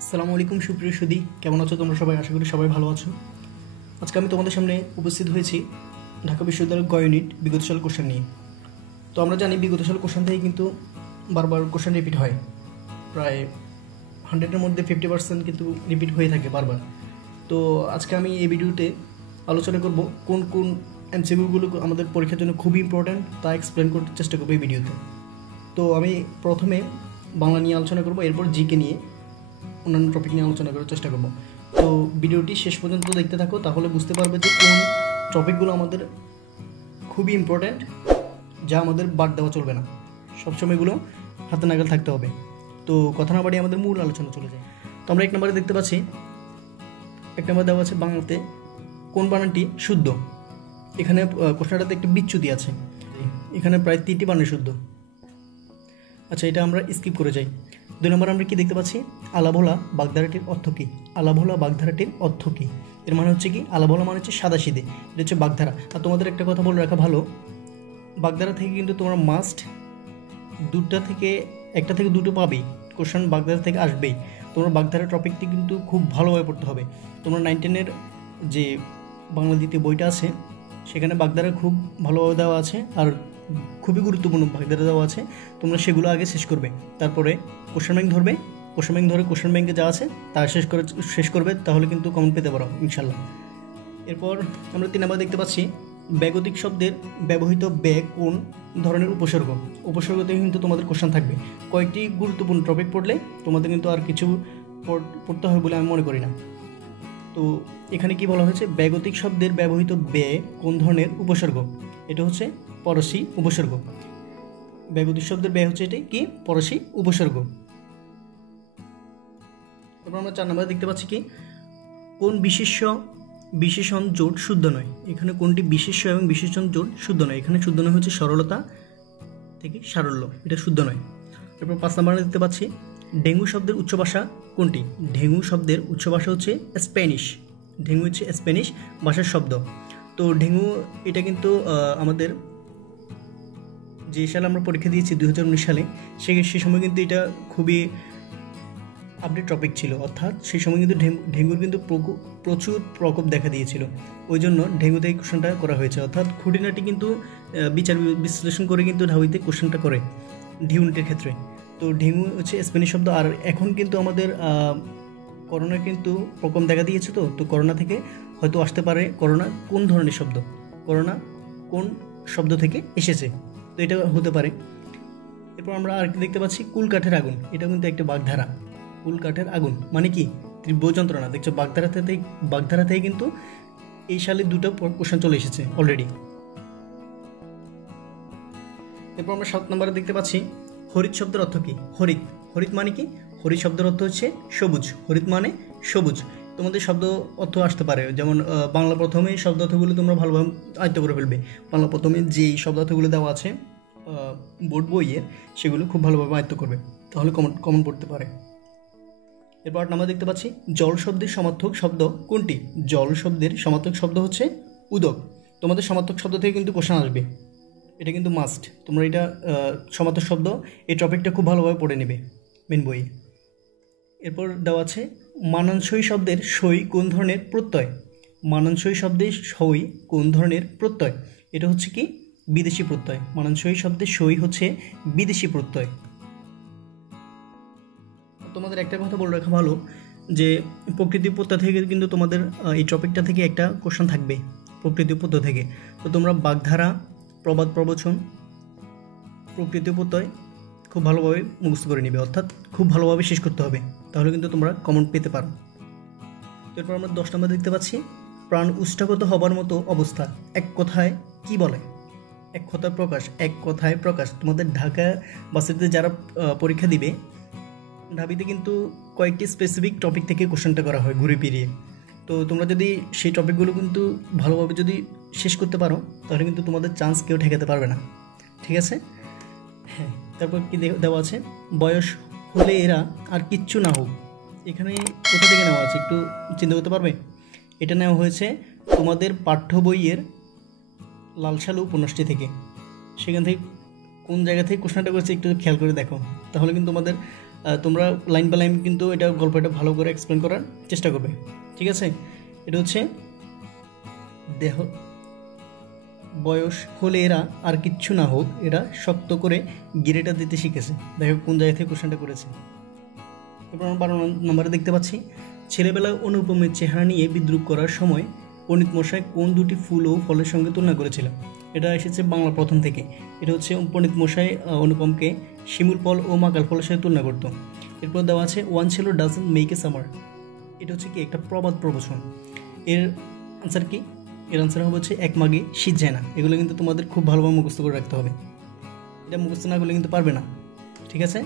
আসসালামু আলাইকুম সুপ্রিয় সুধী, কেমন আছো তোমরা সবাই? আশা করি সবাই ভালো আছো। আজকে আমি তোমাদের সামনে উপস্থিত হয়েছি ঢাকা বিশ্ববিদ্যালয়ের গ ইউনিট বিগত সাল কোশ্চেন নিয়ে। তো আমরা জানি বিগত সাল কোশ্চেন থেকে কিন্তু বারবার কোশ্চেন রিপিট হয়, প্রায় 100-এর মধ্যে 50% কিন্তু রিপিট হয়ে থাকে বারবার। তো আজকে আমি এই ভিডিওতে আলোচনা করব কোন কোন এমসিকিউগুলো আমাদের পরীক্ষার জন্য খুবই ইম্পর্ট্যান্ট তা এক্সপ্লেন করতে চেষ্টা করবো এই ভিডিওতে। তো আমি প্রথমে বাংলা নিয়ে আলোচনা করব, এরপর জিকে নিয়ে অন্যান্য টপিক নিয়ে আলোচনা করার চেষ্টা করব। তো ভিডিওটি শেষ পর্যন্ত দেখতে থাকো, তাহলে বুঝতে পারবে যে কোন টপিকগুলো আমাদের খুবই ইম্পর্ট্যান্ট, যা আমাদের বাদ দেওয়া চলবে না, সবসময় এগুলো হাতে নাগাল থাকতে হবে। তো কথা না বাড়িয়ে আমাদের মূল আলোচনা চলে যায়। তো আমরা 1 নম্বরে দেখতে পাচ্ছি, 1 নম্বর দেওয়া আছে বাংলাতে কোন বানানটি শুদ্ধ। এখানে কোশ্চেনটাতে একটি বিচ্যুতি আছে, এখানে প্রায় 3টি বানান শুদ্ধ। আচ্ছা, এটা আমরা স্কিপ করে যাই। 2 নম্বর আমরা কি দেখতে পাচ্ছি, আলাভোলা বাগধারাটির অর্থ কী? আলাভোলা বাগধারাটির অর্থ কী? এর মানে হচ্ছে কি, আলাভোলা মানে হচ্ছে সাদাসিধে, এটা হচ্ছে বাগধারা। আর তোমাদের একটা কথা বলে রাখা ভালো, বাগধারা থেকে কিন্তু তোমরা মাস্ট একটা থেকে দুটো পাবেই, কোশ্চেন বাগধারা থেকে আসবেই। তোমরা বাগধারা টপিকটি কিন্তু খুব ভালোভাবে পড়তে হবে। তোমরা 9-10-এর যে বাংলা দ্বিতীয় বইটা আছে, সেখানে বাগধারা খুব ভালোভাবে দেওয়া আছে, আর খুবই গুরুত্বপূর্ণ বাগধারা দেওয়া আছে। তোমরা সেগুলো আগে শেষ করবে, তারপরে কোশ্চেন ব্যাংক ধরবে, কোশ্চেন ব্যাংকে যা আছে তা শেষ করবে, তাহলে কিন্তু কমন পেতে পারো ইনশাল্লাহ। এরপর আমরা 3 নম্বর দেখতে পাচ্ছি, ব্যাগতিক শব্দের ব্যবহৃত ব্যয় কোন ধরনের উপসর্গ? উপসর্গতে কিন্তু তোমাদের কোশ্চেন থাকবে। কয়েকটি গুরুত্বপূর্ণ টপিক পড়লে তোমাদের কিন্তু আর কিছু পড়তে হবে বলে আমি মনে করি না। তো এখানে কি বলা হয়েছে, ব্যাগতিক শব্দের ব্যবহৃত ব্যয় কোন ধরনের উপসর্গ? এটা হচ্ছে পরশী উপসর্গ। ব্যাগতিক শব্দের ব্যয় হচ্ছে এটি কি, পরশী উপসর্গ। তারপর আমরা 4 নম্বরে দেখতে পাচ্ছি কি, কোন বিশেষণ জোট শুদ্ধ নয়? এখানে কোনটি বিশেষ্য এবং বিশেষণ জোট শুদ্ধ নয়? এখানে শুদ্ধ নয় হচ্ছে সরলতা থেকে সারল্য, এটা শুদ্ধ নয়। এরপর 5 নম্বরে দেখতে পাচ্ছি, ডেঙ্গু শব্দের উচ্চ ভাষা কোনটি? ডেঙ্গু শব্দের উচ্চ ভাষা হচ্ছে স্প্যানিশ। ডেঙ্গু হচ্ছে স্প্যানিশ ভাষার শব্দ। তো ডেঙ্গু এটা কিন্তু আমাদের যে সালে আমরা পরীক্ষা দিয়েছি 2019 সালে, সেই সময় কিন্তু এটা খুবই আপডেট টপিক ছিল, অর্থাৎ সেই সময় কিন্তু ডেঙ্গুর কিন্তু প্রচুর প্রকোপ দেখা দিয়েছিল। ওই জন্য ডেঙ্গু থেকে কোশ্চেনটা করা হয়েছে, অর্থাৎ খুঁটিনাটি কিন্তু বিচার বিশ্লেষণ করে কিন্তু ঢাবিতে কোশ্চেনটা করে ডি ইউনিটের ক্ষেত্রে। তো ডেঙ্গু হচ্ছে স্প্যানিশ শব্দ। আর এখন কিন্তু আমাদের করোনা কিন্তু প্রকোপ দেখা দিয়েছে, তো করোনা থেকে হয়তো আসতে পারে করোনা কোন ধরনের শব্দ, করোনা কোন শব্দ থেকে এসেছে, তো এটা হতে পারে। এরপর আমরা আর দেখতে পাচ্ছি, কুলকাঠের আগুন, এটা কিন্তু একটা বাগধারা। কুলকাঠের আগুন মানে কি, তীব্র যন্ত্রণা। দেখছো বাগধারা থেকে কিন্তু এই সালে 2টা কোশ্চেন চলে এসেছে অলরেডি। এরপর আমরা 7 নম্বরে দেখতে পাচ্ছি, হরিৎ শব্দের অর্থ কি? হরিৎ মানে কি? হরিৎ শব্দের অর্থ হচ্ছে সবুজ। হরিৎ মানে সবুজ। তোমাদের শব্দ অর্থ আসতে পারে, যেমন বাংলা প্রথমে শব্দ অর্থগুলো তোমরা ভালোভাবে আয়ত্ত করে ফেলবে। বাংলা প্রথমে যেই শব্দ অর্থগুলো দেওয়া আছে বোর্ড বইয়ের, সেগুলো খুব ভালোভাবে আয়ত্ত করবে, তাহলে কমন পড়তে পারে। এরপর 8 নম্বর দেখতে পাচ্ছি, জল শব্দের সমার্থক শব্দ কোনটি? জল শব্দের সমার্থক শব্দ হচ্ছে উদক। তোমাদের সমার্থক শব্দ থেকে কিন্তু কোশ্চেন আসবে, এটা কিন্তু মাস্ট। তোমরা এটা সমার্থক শব্দ, এই টপিকটা খুব ভালোভাবে পড়ে নেবে মেন বইয়ে। এরপর দেওয়া আছে, মানানসই শব্দের সই কোন ধরনের প্রত্যয়? মানানসই শব্দের সই কোন ধরনের প্রত্যয়? এটা হচ্ছে কি, বিদেশি প্রত্যয়। মানানসই শব্দের সই হচ্ছে বিদেশি প্রত্যয়। তোমাদের একটা কথা বলে রাখা ভালো, যে প্রকৃতি প্রত্যয় থেকে কিন্তু তোমাদের এই টপিকটা থেকে একটা কোশ্চেন থাকবে, প্রকৃতি প্রত্যয় থেকে। তো তোমরা বাগধারা, প্রবাদ প্রবচন, প্রকৃতি প্রত্যয় খুব ভালোভাবে মুখস্থ করে নিবে, অর্থাৎ খুব ভালোভাবে শেষ করতে হবে, তাহলে কিন্তু তোমরা কমন পেতে পারো। এরপর আমরা 10 নম্বর দেখতে পাচ্ছি, প্রাণ উষ্ঠাগত হবার মতো অবস্থা এক কথায় কি বলে? এক কথায় প্রকাশ। তোমাদের ঢাকা ভার্সিটিতে যারা পরীক্ষা দিবে, ঢাবিতে কিন্তু কয়েকটি স্পেসিফিক টপিক থেকে কোশ্চেনটা করা হয় ঘুরে ফিরিয়ে। তো তোমরা যদি সেই টপিকগুলো কিন্তু ভালোভাবে যদি শেষ করতে পারো, তাহলে কিন্তু তোমাদের চান্স কেউ ঠেকাতে পারবে না, ঠিক আছে? হ্যাঁ। তারপর কি দেওয়া আছে, বয়স হলে এরা আর কিচ্ছু না হোক। এখানে কোথা থেকে নেওয়া আছে একটু চিন্তা করতে পারবে? এটা নেওয়া হয়েছে তোমাদের পাঠ্য বইয়ের লাল সালু উপন্যাসটি থেকে। সেখান থেকে কোন জায়গা থেকে কোশ্চেনটা করেছে একটু খেয়াল করে দেখো, তাহলে কিন্তু তোমাদের তোমরা লাইন বাই লাইন কিন্তু এটা গল্পটা ভালো করে এক্সপ্লেন করার চেষ্টা করবে, ঠিক আছে। এটা হচ্ছে দেহ বয়স হলে এরা আর কিচ্ছু না হোক, এরা শক্ত করে গিরেটা দিতে শিখেছে। দেখো কোন জায়গা থেকে কোশ্চেনটা করেছে। এরপর আমরা 12 নম্বরে দেখতে পাচ্ছি, ছেলেবেলায় অনুপমের চেহারা নিয়ে বিদ্রুপ করার সময় পণ্ডিত মশাই কোন দুটি ফুল ও ফলের সঙ্গে তুলনা করেছিলেন। এটা এসেছে বাংলা প্রথম থেকে। এটা হচ্ছে পণ্ডিত মশাই অনুপমকে শিমুল ফল ও মাকাল ফলের সাথে তুলনা করত। এরপর দেওয়া আছে ওয়ান ছিল ডাজন্ট মেক এ সামার। এটা হচ্ছে কি একটা প্রবাদ প্রবচন। এর আনসার কি? এর আনসার হবে হচ্ছে এক মাগে শীত যায় না। এগুলো কিন্তু তোমাদের খুব ভালোভাবে মুখস্থ করে রাখতে হবে। এটা মুখস্থ না করলে কিন্তু পারবে না, ঠিক আছে।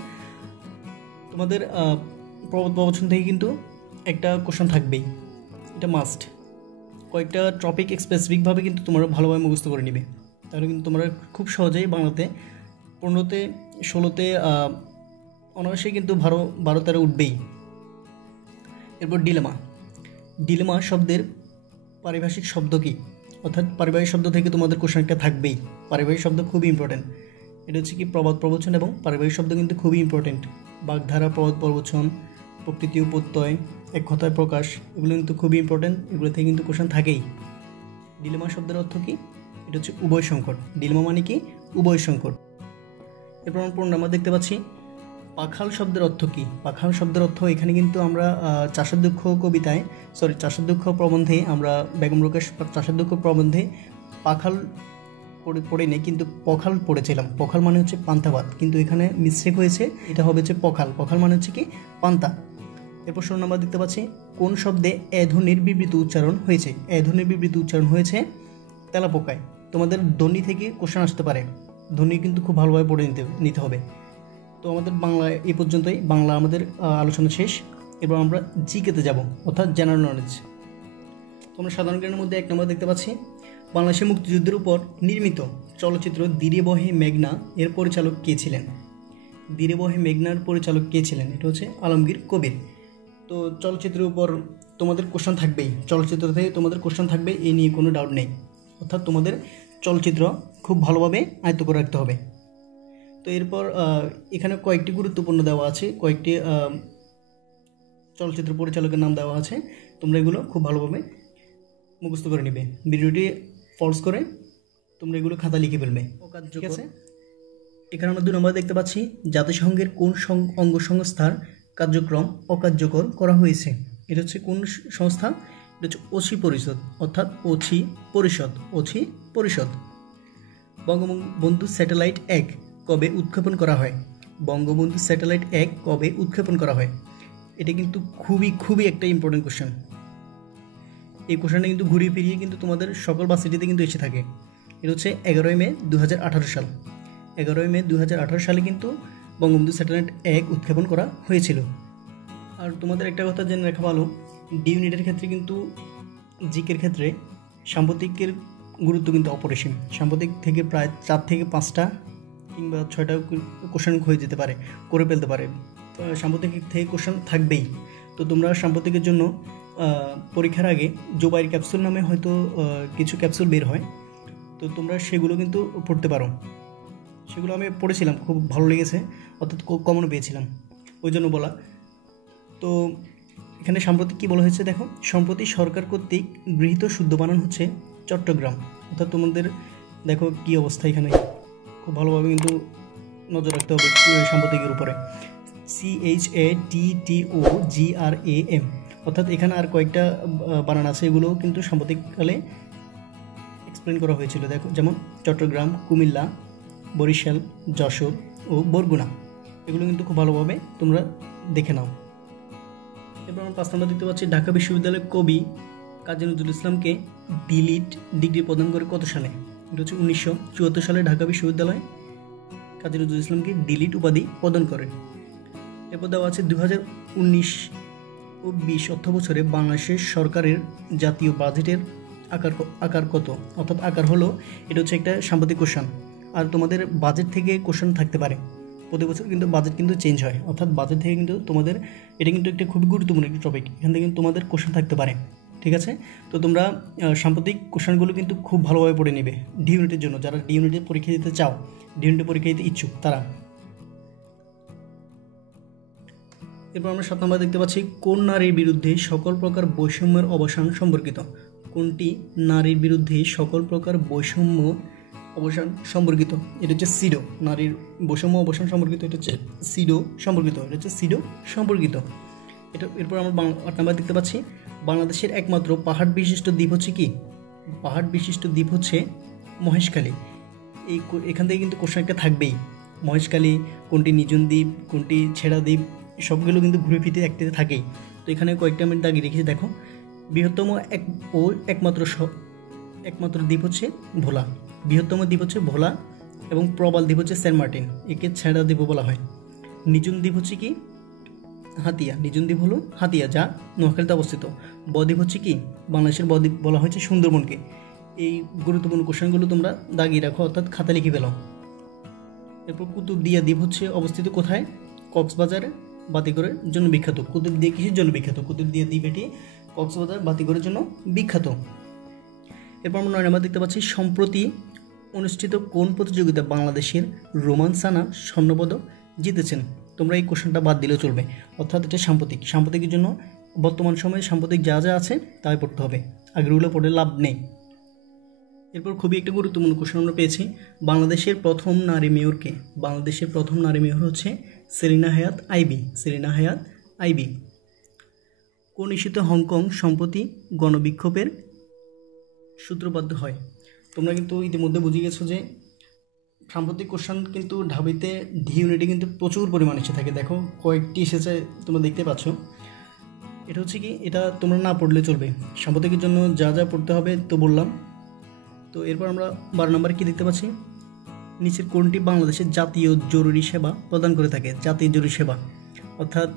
তোমাদের প্রবাদ প্রবচন থেকে কিন্তু একটা কোশ্চেন থাকবেই, এটা মাস্ট। কয়েকটা টপিক স্পেসিফিকভাবে কিন্তু তোমরা ভালোভাবে মুখস্থ করে নিবে, তাহলে কিন্তু তোমরা খুব সহজেই বাংলাতে 15তে 16তে অনায়াসে কিন্তু 12-13 উঠবেই। এরপর ডিলেমা শব্দের পারিভাষিক শব্দ কি? অর্থাৎ পারিবারিক শব্দ থেকে তোমাদের কোশ্চেনটা থাকবেই। পারিবারিক শব্দ খুবই ইম্পর্টেন্ট। এটা হচ্ছে কি প্রবাদ প্রবচন এবং পারিবারিক শব্দ কিন্তু খুবই ইম্পর্টেন্ট। বাগধারা, প্রবাদ প্রবচন, প্রকৃতি ও প্রত্যয়, এক কথায় প্রকাশ, এগুলো কিন্তু খুবই ইম্পর্টেন্ট। এগুলো থেকে কিন্তু কোশ্চেন থাকেই। ডিলেমা শব্দের অর্থ কি? এটা হচ্ছে উভয় সংকট। ডিলেমা মানে কি? উভয় সংকট। এরপর আমরা দেখতে পাচ্ছি পাখাল শব্দের অর্থ কি? পাখাল শব্দের অর্থ এখানে কিন্তু আমরা চাষের দুঃখ চাষের দুঃখ প্রবন্ধে আমরা বেগম রোকেশ চাষের দুঃখ প্রবন্ধে পাখাল পড়ে নেই, কিন্তু পখাল পড়েছিলাম। পখাল মানে হচ্ছে পান্তা ভাত, কিন্তু এখানে মিস্টেক হয়েছে, এটা হবে হচ্ছে পখাল। পখাল মানে হচ্ছে কি? পান্তা। এরপর 16 নম্বর দেখতে পাচ্ছি কোন শব্দে এ ধ্বনির বিবৃত উচ্চারণ হয়েছে? এ ধ্বনির বিবৃত উচ্চারণ হয়েছে তেলাপোকায়। তোমাদের ধ্বনি থেকে কোশ্চেন আসতে পারে, ধ্বনি কিন্তু খুব ভালোভাবে পড়ে নিতে হবে। তো আমাদের বাংলা এই পর্যন্তই। বাংলা আমাদের আলোচনা শেষ। এবার আমরা জিকেতে যাব, অর্থাৎ জেনারেল নলেজ। তো আমরা সাধারণ জ্ঞানের মধ্যে 1 নম্বর দেখতে পাচ্ছি বাংলাদেশের মুক্তিযুদ্ধের উপর নির্মিত চলচ্চিত্র ধীরে বহে মেঘনা এর পরিচালক কে ছিলেন? ধীরে বহে মেঘনার পরিচালক কে ছিলেন? এটা হচ্ছে আলমগীর কবির। তো চলচ্চিত্রের উপর তোমাদের কোশ্চেন থাকবেই, চলচ্চিত্র থেকে তোমাদের কোশ্চেন থাকবে, এই নিয়ে কোনো ডাউট নেই। অর্থাৎ তোমাদের চলচ্চিত্র খুব ভালোভাবে আয়ত্ত করে রাখতে হবে। তো এরপর এখানে কয়েকটি গুরুত্বপূর্ণ দেওয়া আছে, কয়েকটি চলচ্চিত্র পরিচালকের নাম দেওয়া আছে। তোমরা এগুলো খুব ভালোভাবে মুখস্থ করে নিবে। ভিডিওটি পজ করে তোমরা এগুলো খাতা লিখে ফেলবে, ঠিক আছে। এখানে আমরা 2 নম্বর দেখতে পাচ্ছি জাতিসংঘের কোন অঙ্গ সংস্থার কার্যক্রম অকার্যকর করা হয়েছে? এটা হচ্ছে কোন সংস্থা? এটা হচ্ছে ওসি পরিষদ, অর্থাৎ ওসি পরিষদ। বঙ্গবন্ধু স্যাটেলাইট 1 কবে উৎক্ষেপণ করা হয়? বঙ্গবন্ধু স্যাটেলাইট 1 কবে উৎক্ষেপণ করা হয়? এটা কিন্তু খুবই একটা ইম্পর্টেন্ট কোশ্চেন। এই কোশ্চেনটা কিন্তু ঘুরিয়ে ফিরিয়ে কিন্তু তোমাদের সকল ভার্সিটিতে কিন্তু এসে থাকে। এটা হচ্ছে 11 মে 2018 সাল। 11 মে 2018 সালে কিন্তু বঙ্গবন্ধু স্যাটেলাইট 1 উৎক্ষেপণ করা হয়েছিল। আর তোমাদের একটা কথা জেনে রাখা ভালো, ডি ইউনিটের ক্ষেত্রে কিন্তু জিকের ক্ষেত্রে সাম্প্রতিকের গুরুত্ব কিন্তু অপরিসীম। সাম্প্রতিক থেকে প্রায় 4 থেকে 5টা কিংবা 6টা কোশ্চেন হয়ে যেতে পারে, করে ফেলতে পারে। তো সাম্প্রতিক থেকে কোশ্চেন থাকবেই। তো তোমরা সাম্প্রতিকের জন্য পরীক্ষার আগে জোবাইর ক্যাপসুল নামে হয়তো কিছু ক্যাপসুল বের হয়, তো তোমরা সেগুলো কিন্তু পড়তে পারো। সেগুলো আমি পড়েছিলাম, খুব ভালো লেগেছে, অর্থাৎ কমনও পেয়েছিলাম, ওই জন্য বলা। তো এখানে সাম্প্রতিক কী বলা হয়েছে দেখো, সম্প্রতি সরকার কর্তৃক গৃহীত শুদ্ধ বানান হচ্ছে চট্টগ্রাম। অর্থাৎ তোমাদের দেখো কী অবস্থা, এখানে খুব ভালোভাবে কিন্তু নজর রাখতে হবে সাম্প্রতিকের উপরে। CHATTOGRAM, অর্থাৎ এখানে আর কয়েকটা বানান আছে, এগুলো কিন্তু সাম্প্রতিককালে এক্সপ্লেন করা হয়েছিল। দেখো যেমন চট্টগ্রাম, কুমিল্লা, বরিশাল, যশোর ও বরগুনা, এগুলো কিন্তু খুব ভালোভাবে তোমরা দেখে নাও। এরপর আমরা 5 নম্বর দেখতে পাচ্ছি ঢাকা বিশ্ববিদ্যালয়ের কবি কাজী নজরুল ইসলামকে ডিলিট ডিগ্রি প্রদান করে কত সালে? এটা হচ্ছে 1974 সালে ঢাকা বিশ্ববিদ্যালয় কাজী নজরুল ইসলামকে ডিলিট উপাধি প্রদান করে। এরপর দেওয়া আছে 2019 ও 20 অর্থবছরে বাংলাদেশের সরকারের জাতীয় বাজেটের আকার কত? অর্থাৎ আকার হলো, এটা হচ্ছে একটা সাম্প্রতিক কোশ্চেন। আর তোমাদের বাজেট থেকে কোশ্চেন থাকতে পারে, প্রতি বছর কিন্তু বাজেট কিন্তু চেঞ্জ হয়, অর্থাৎ বাজেট থেকে কিন্তু তোমাদের এটা কিন্তু একটা খুবই গুরুত্বপূর্ণ একটি টপিক, এখান থেকে কিন্তু তোমাদের কোশ্চেন থাকতে পারে, ঠিক আছে। তো তোমরা সাম্প্রতিক কোশ্চেনগুলো কিন্তু খুব ভালোভাবে পড়ে নেবে ডি ইউনিটের জন্য। যারা ডি ইউনিটে পরীক্ষা দিতে চাও, ডি ইউনিটে পরীক্ষা দিতে ইচ্ছুক, তারা এরপর আমরা 7 নম্বর দেখতে পাচ্ছি কোন নারীর বিরুদ্ধে সকল প্রকার বৈষম্যের অবসান সম্পর্কিত। কোনটি নারীর বিরুদ্ধে সকল প্রকার বৈষম্য অবসান সম্পর্কিত? এটা হচ্ছে সিডো। নারীর বৈষম্য অবসান সম্পর্কিত এটা হচ্ছে সিডো সম্পর্কিত। এটা হচ্ছে সিডো সম্পর্কিত। এটা এরপর আমরা 8 নম্বর দেখতে পাচ্ছি বাংলাদেশের একমাত্র পাহাড় বিশিষ্ট দ্বীপ হচ্ছে কি? পাহাড় বিশিষ্ট দ্বীপ হচ্ছে মহেশখালী। এখান থেকে কিন্তু কোশ্চেন একটা থাকবেই। মহেশখালী কোনটি নিঝুম দ্বীপ, কোনটি ছেঁড়া দ্বীপ, সবগুলো কিন্তু ঘুরে ফিরে একটাতে থাকেই। তো এখানে কয়েকটা আমি দাগিয়ে রেখেছি, দেখো। বৃহত্তম একমাত্র দ্বীপ হচ্ছে ভোলা। বৃহত্তম দ্বীপ হচ্ছে ভোলা এবং প্রবাল দ্বীপ হচ্ছে সেন্ট মার্টিন। একে ছেঁড়া দ্বীপও বলা হয়। নিঝুম দ্বীপ হচ্ছে কি? হাতিয়া। নিঝুম দ্বীপ হলো হাতিয়া, যা নোয়াখালীতে অবস্থিত। বদ্বীপ হচ্ছে কি? বাংলাদেশের বদ্বীপ বলা হয়েছে সুন্দরবনকে। এই গুরুত্বপূর্ণ কোশ্চেনগুলো তোমরা দাগিয়ে রাখো, অর্থাৎ খাতা লিখে ফেলো। এরপর কুতুবদিয়া দ্বীপ হচ্ছে অবস্থিত কোথায়? কক্সবাজারে, বাতিঘরের জন্য বিখ্যাত। কুতুবদিয়া কিসের জন্য বিখ্যাত? কুতুবদিয়া দ্বীপ এটি কক্সবাজার বাতিঘরের জন্য বিখ্যাত। এরপর আমরা 9 নম্বর দেখতে পাচ্ছি সম্প্রতি অনুষ্ঠিত কোন প্রতিযোগিতা বাংলাদেশের রোমান সানা স্বর্ণপদক জিতেছেন? তোমরা এই কোশ্চেনটা বাদ দিলেও চলবে, অর্থাৎ এটা সাম্প্রতিকের জন্য বর্তমান সময়ে সাম্প্রতিক যা যা আছে তাই পড়তে হবে, আগেরগুলো পড়ে লাভ নেই। এরপর খুবই একটা গুরুত্বপূর্ণ কোশ্চেন আমরা পেয়েছি, বাংলাদেশের প্রথম নারী মেয়রকে? বাংলাদেশের প্রথম নারী মেয়র হচ্ছে সেলিনা হায়াৎ আইবি। সেলিনা হায়াৎ আইবি। কোন ইস্যুতে হংকং সম্প্রতি গণবিক্ষোভের সূত্রপাত হয়? তোমরা কিন্তু ইতিমধ্যে বুঝে গেছো যে সাম্প্রতিক কোশ্চেন কিন্তু ঢাবিতে ডি ইউনিটে কিন্তু প্রচুর পরিমাণে এসে থাকে। দেখো কয়েকটি এসেছে, তোমরা দেখতে পাচ্ছ। এটা হচ্ছে কি, এটা তোমরা না পড়লে চলবে। সাম্প্রতিকের জন্য যা যা পড়তে হবে তো বললাম। তো এরপর আমরা 12 নম্বরে কি দেখতে পাচ্ছি, নিচের কোনটি বাংলাদেশের জাতীয় জরুরি সেবা প্রদান করে থাকে? জাতীয় জরুরি সেবা অর্থাৎ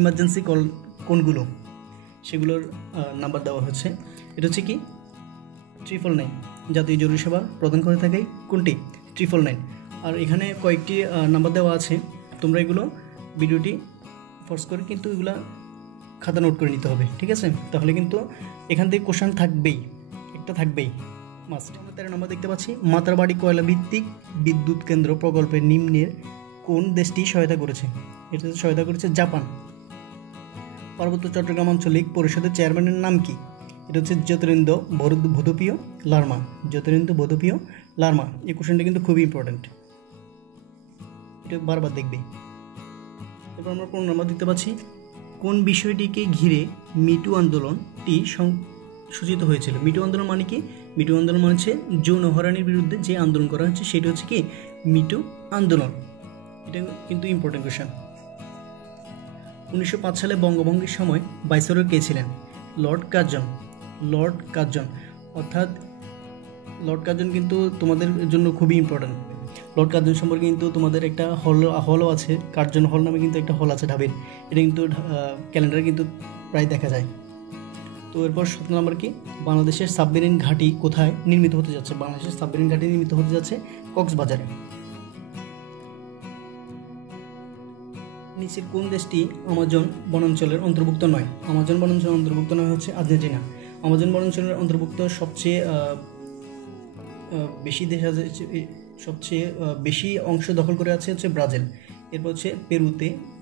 ইমার্জেন্সি কল কোনগুলো, সেগুলোর নাম্বার দেওয়া হচ্ছে। এটা হচ্ছে কি 999। জাতীয় জরুরি সেবা প্রদান করে থাকে কোনটি? 999। আর এখানে কয়েকটি নাম্বার দেওয়া আছে, তোমরা এগুলো ভিডিওটি ফোর্স করে কিন্তু এগুলো খাতা নোট করে নিতে হবে, ঠিক আছে? তাহলে কিন্তু এখান থেকে কোশ্চেন থাকবেই, একটা থাকবেই মাস্ট। আমরা 13 নম্বর দেখতে পাচ্ছি মাতারবাড়ি কয়লা ভিত্তিক বিদ্যুৎ কেন্দ্র প্রকল্পের নিম্নের কোন দেশটি সহায়তা করেছে? এটাতে সহায়তা করেছে জাপান। পার্বত্য চট্টগ্রাম আঞ্চলিক পরিষদের চেয়ারম্যানের নাম কি? এটা হচ্ছে জ্যোতিরিন্দ্র ভদুপীয় লার্মা। জ্যোতিরিন্দ্র ভদুপীয় লার্মা। এই কোশ্চেনটা কিন্তু খুবই ইম্পর্টেন্ট, এটা বারবার দেখবে। এরপর আমরা 15 নম্বর দেখতে পাচ্ছি কোন বিষয়টিকে ঘিরে মিটু আন্দোলনটি সূচিত হয়েছিল? মিটু আন্দোলন মানে কি? মিটু আন্দোলন মানে হচ্ছে যৌন হয়রানির বিরুদ্ধে যে আন্দোলন করা হচ্ছে সেটা হচ্ছে কি মিটু আন্দোলন। এটা কিন্তু ইম্পর্টেন্ট কোশ্চেন। 1905 সালে বঙ্গভঙ্গের সময় ভাইসরয় কে ছিলেন? Lord Curzon. লর্ড কার্জন, অর্থাৎ লর্ড কার্জন কিন্তু তোমাদের জন্য খুবই ইম্পর্টেন্ট। লর্ড কার্জন সম্পর্কে কিন্তু তোমাদের একটা হলও আছে, কার্জন হল নামে কিন্তু একটা হল আছে ঢাবির। এটা কিন্তু ক্যালেন্ডারে কিন্তু প্রায় দেখা যায়। তো এরপর 17 নম্বর কি, বাংলাদেশের সাবমেরিন ঘাঁটি কোথায় নির্মিত হতে যাচ্ছে? বাংলাদেশের সাবমেরিন ঘাঁটি নির্মিত হতে যাচ্ছে কক্সবাজারে। নিচের কোন দেশটি আমাজন বনাঞ্চলের অন্তর্ভুক্ত নয়? আমাজন বনাঞ্চলের অন্তর্ভুক্ত নয় হচ্ছে আর্জেন্টিনা। আমাজন বনাঞ্চলের অন্তর্ভুক্ত সবচেয়ে বেশি দেশ আছে, সবচেয়ে বেশি অংশ দখল করে আছে হচ্ছে ব্রাজিল। এরপর হচ্ছে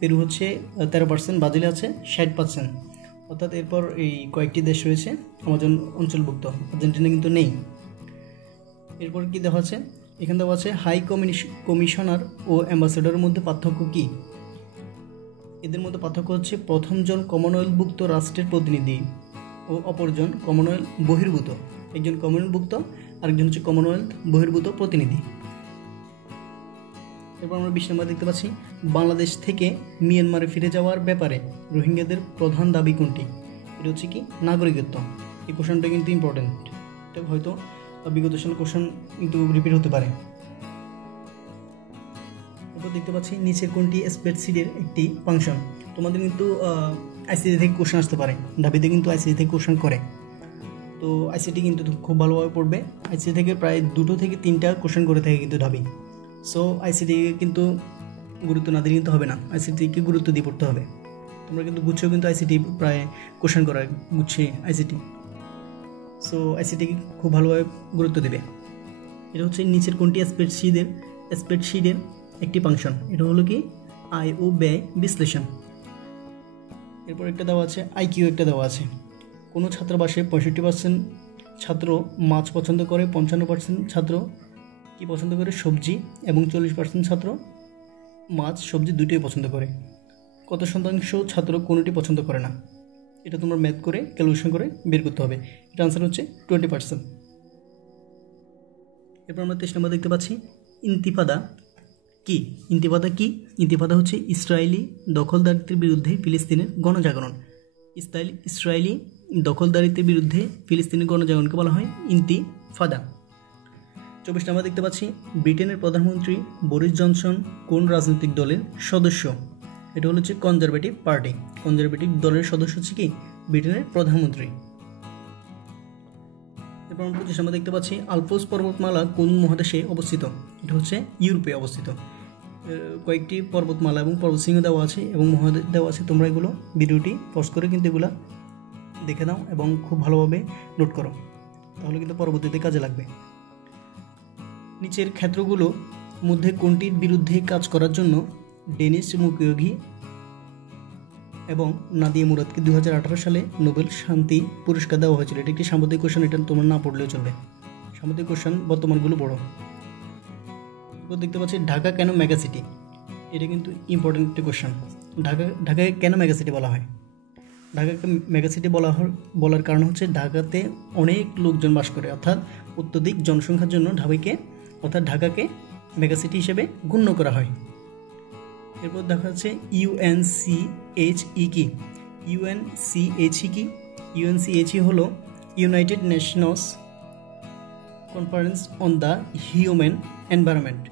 পেরু হচ্ছে 13%, ব্রাজিলে আছে 60%। অর্থাৎ এরপর এই কয়েকটি দেশ রয়েছে আমাজন অঞ্চলভুক্ত, আর্জেন্টিনা কিন্তু নেই। এরপর কি দেওয়া আছে, এখানে দেওয়া আছে হাই কমিশনার ও অ্যাম্বাসেডরের মধ্যে পার্থক্য কি? এদের মধ্যে পার্থক্য হচ্ছে প্রথমজন কমনওয়েলথভুক্ত রাষ্ট্রের প্রতিনিধি ও অপরজন কমনওয়েলথ বহির্ভূত। একজন কমনওয়েলথভুক্ত, আরেকজন হচ্ছে কমনওয়েলথ বহির্ভূত প্রতিনিধি। এরপর আমরা 20 নম্বর দেখতে পাচ্ছি বাংলাদেশ থেকে মিয়ানমারে ফিরে যাওয়ার ব্যাপারে রোহিঙ্গাদের প্রধান দাবি কোনটি? এটা হচ্ছে কি নাগরিকত্ব। এই কোশ্চেনটা কিন্তু ইম্পর্টেন্ট, এটা হয়তো বিগত সালের কোশ্চেন কিন্তু রিপিট হতে পারে। এরপর দেখতে পাচ্ছি নিচের কোনটি স্প্রেডশিটের একটি ফাংশন? তোমাদের কিন্তু আইসিটি থেকে কোশ্চেন আসতে পারে, ঢাবিতে কিন্তু আইসিটি থেকে কোশ্চেন করে। তো আইসিটি কিন্তু খুব ভালোভাবে পড়বে। আইসিটি থেকে প্রায় 2 থেকে 3টা কোশ্চেন করে থাকে কিন্তু ঢাবি। সো আইসিটিকে কিন্তু গুরুত্ব না দিলে কিন্তু হবে না, আইসিটিকে গুরুত্ব দিয়ে পড়তে হবে। তোমরা কিন্তু গুচ্ছেও কিন্তু আইসিটি প্রায় কোশ্চেন করা গুচ্ছে আইসিটি। সো আইসিটিকে খুব ভালোভাবে গুরুত্ব দেবে। এটা হচ্ছে নিচের কোনটি স্প্রেডশিটের একটি ফাংশন? এটা হলো কি আয় ও ব্যয় বিশ্লেষণ। এরপর একটা দেওয়া আছে আইকিউ, একটা দেওয়া আছে কোনো ছাত্রাবাসে 65% ছাত্র মাছ পছন্দ করে, 55% ছাত্র কি পছন্দ করে, সবজি, এবং 40% ছাত্র মাছ সবজি দুটোই পছন্দ করে। কত শতাংশ ছাত্র কোনোটি পছন্দ করে না? এটা তোমরা ম্যাথ করে ক্যালকুলেশন করে বের করতে হবে। এটা আনসার হচ্ছে 20%। এরপর আমরা 23 নম্বর দেখতে পাচ্ছি ইন্তিফাদা কি। ইন্তিফাদা কি? ইন্তিফাদা হচ্ছে ইসরায়েলি দখলদারিত্বের বিরুদ্ধে ফিলিস্তিনের গণজাগরণ। ইসরায়েলি দখলদারিত্বের বিরুদ্ধে ফিলিস্তিনের গণজাগরণকে বলা হয় ইন্তিফাদা। 24 নম্বর দেখতে পাচ্ছি ব্রিটেনের প্রধানমন্ত্রী বরিস জনসন কোন রাজনৈতিক দলের সদস্য? এটা হচ্ছে কনজারভেটিভ পার্টি। কনজারভেটিভ দলের সদস্য হচ্ছে কি ব্রিটেনের প্রধানমন্ত্রী। এরপর 25 নম্বর দেখতে পাচ্ছি আলপস পর্বতমালা কোন মহাদেশে অবস্থিত? এটা হচ্ছে ইউরোপে অবস্থিত। কয়েকটি পর্বতমালা এবং পর্বতশৃঙ্গ দেওয়া আছে এবং মহাদেশ দেওয়া আছে। তোমরা এগুলো ভিডিওটি পজ করে কিন্তু এগুলো দেখে নাও এবং খুব ভালোভাবে নোট করো, তাহলে কিন্তু পরবর্তীতে কাজে লাগবে। নিচের ক্ষেত্রগুলোর মধ্যে কোনটির বিরুদ্ধে কাজ করার জন্য ডেনিস মুকোয়েগি এবং নাদিয়া মুরাদকে 2018 সালে নোবেল শান্তি পুরস্কার দেওয়া হয়েছিল? এটা একটি সাম্প্রতিক কোশ্চেন, এটা তোমরা না পড়লেও চলবে। সাম্প্রতিক কোশ্চেন বর্তমানগুলো বড়। দেখতে পাচ্ছি ঢাকা কেন মেগা সিটি? এটা কিন্তু ইম্পর্টেন্ট একটা কোশ্চেন। ঢাকাকে কেন মেগা সিটি বলা হয়? ঢাকাকে মেগা সিটি বলার কারণ হচ্ছে ঢাকাতে অনেক লোকজন বাস করে, অর্থাৎ অত্যধিক জনসংখ্যার জন্য ঢাকাকে মেগা সিটি হিসেবে গণ্য করা হয়। এরপর দেখা যাচ্ছে ইউএনসিএইচই কি? ইউএনসিএইচই কি? ইউএনসিএইচই হলো United Nations conference on the human environment.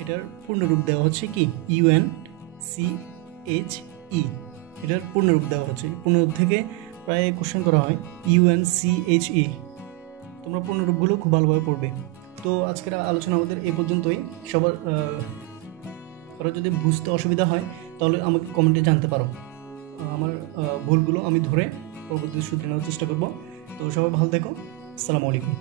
এটার পূর্ণরূপ দেওয়া হচ্ছে কি ইউএনসিএইচই। এটার পূর্ণরূপ দেওয়া হচ্ছে, পূর্ণরূপ থেকে প্রায় কোশ্চেন করা হয় ইউএনসিএইচই। তোমরা পূর্ণরূপগুলো খুব ভালোভাবে পড়বে। তো আজকের আলোচনা আমাদের এই পর্যন্তই। সবার কারো যদি বুঝতে অসুবিধা হয় তাহলে আমাকে কমেন্টে জানতে পারো। আমার ভুলগুলো আমি ধরে পরবর্তীতে শুধরে নেওয়ার চেষ্টা করব। তো সবাই ভালো থেকো। আসসালামু আলাইকুম।